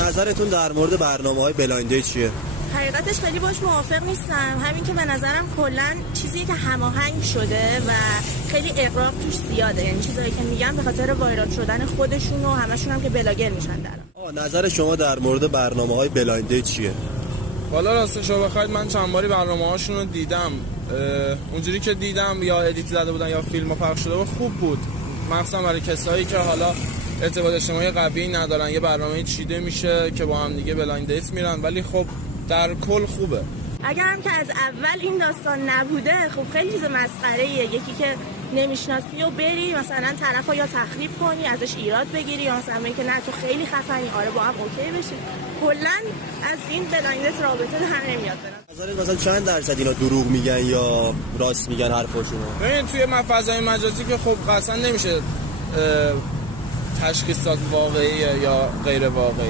نظرتون در مورد برنامه‌های بلایند دیت چیه؟ حقیقتش خیلی باش موافق نیستم. همین که به نظرم کلا چیزی که هماهنگ شده و خیلی اغراق توش زیاده، یعنی چیزایی که میگن به خاطر وایرال شدن خودشون و همشون هم که بلاگر میشن درن. نظر شما در مورد برنامه‌های بلایند دیت چیه؟ والا راستش رو بخواید من چند باری برنامه‌هاشون رو دیدم. اونجوری که دیدم یا ادیت زده بودن یا فیلم پخش شده بود خوب بود، مخصوصا برای کسایی که حالا ارتباط اجتماعی قوی ندارن. یه برنامه چیده میشه که با هم دیگه بلایند دیت میرن، ولی خب در کل خوبه. اگر هم که از اول این داستان نبوده خب خیلی چیز مسخره‌ایه، یکی که نمیشناسی و بری مثلا طرفو یا تخریب کنی ازش ایراد بگیری یا مثلا بگی که نه تو خیلی خفنی، آره با هم اوکی بشید. کلا از این بلایند دیت رابطه در نمیاد. نظرت مثلا چند درصد اینا دروغ میگن یا راست میگن حرفاشونو؟ ببین توی فضای مجازی که خب قطعا نمیشه تشخیص داد واقعیه یا غیر واقعی.